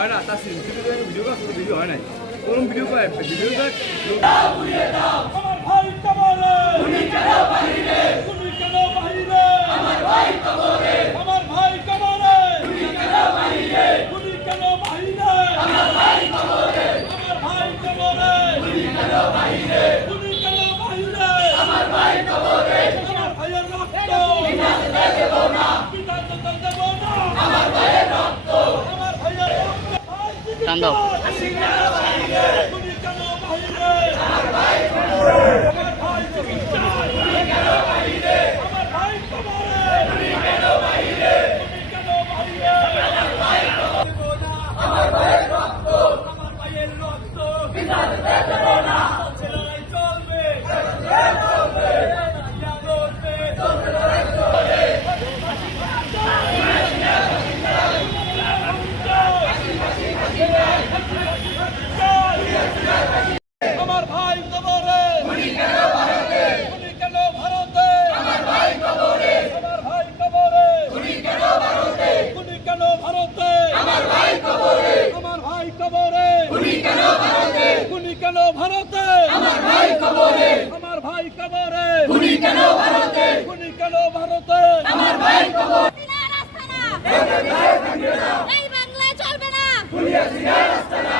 হয় না তার ভিডিও ভিডিও হয় নাই কোন ভিডিও পায় ভিডিও দেখ আমার ভাই কবরে তুমি কেন বাহিরে তুমি কেন বাহিরে আমার ভাই কবরে আমার ভাই কবরে তুমি কেন বাহিরে তুমি কেন বাহিরে আমার ভাই কবরে আমার ভাই কবরে তুমি কেন বাহিরে তুমি কেন বাহিরে আমার ভাই কবরে আমার ভাইয়ের রক্ত পিতা দেব না পিতা দেব না আমার ভাইয়ের রক্ত আমার ভাইয়ের রক্ত কান্দো তুমি কেন বাহিরে আমার ভাই কবরে আমার ভাই তুমি কেন বাহিরে আমার ভাই কবরে তুমি কেন বাহিরে তুমি কেন বাহিরে আমার ভাই কবরে আমার ভাইয়ের রক্ত আমার ভাইয়ের রক্ত পিতা দেব না লড়াই চলবে চলবে আমার ভাই কবরে তুমি কেন ভারতে তুমি কেন ভারতে আমার ভাই কবরে আমার ভাই কবরে তুমি কেন ভারতে তুমি কেন ভারতে আমার ভাই কবরে আমার ভাই কবরে তুমি কেন ভারতে তুমি কেন ভারতে আমার ভাই কবরে আমার ভাই কবরে তুমি কেন ভারতে তুমি কেন ভারতে আমার ভাই কবরে এই বাংলায় চলবে না পুলিশ রাস্তা না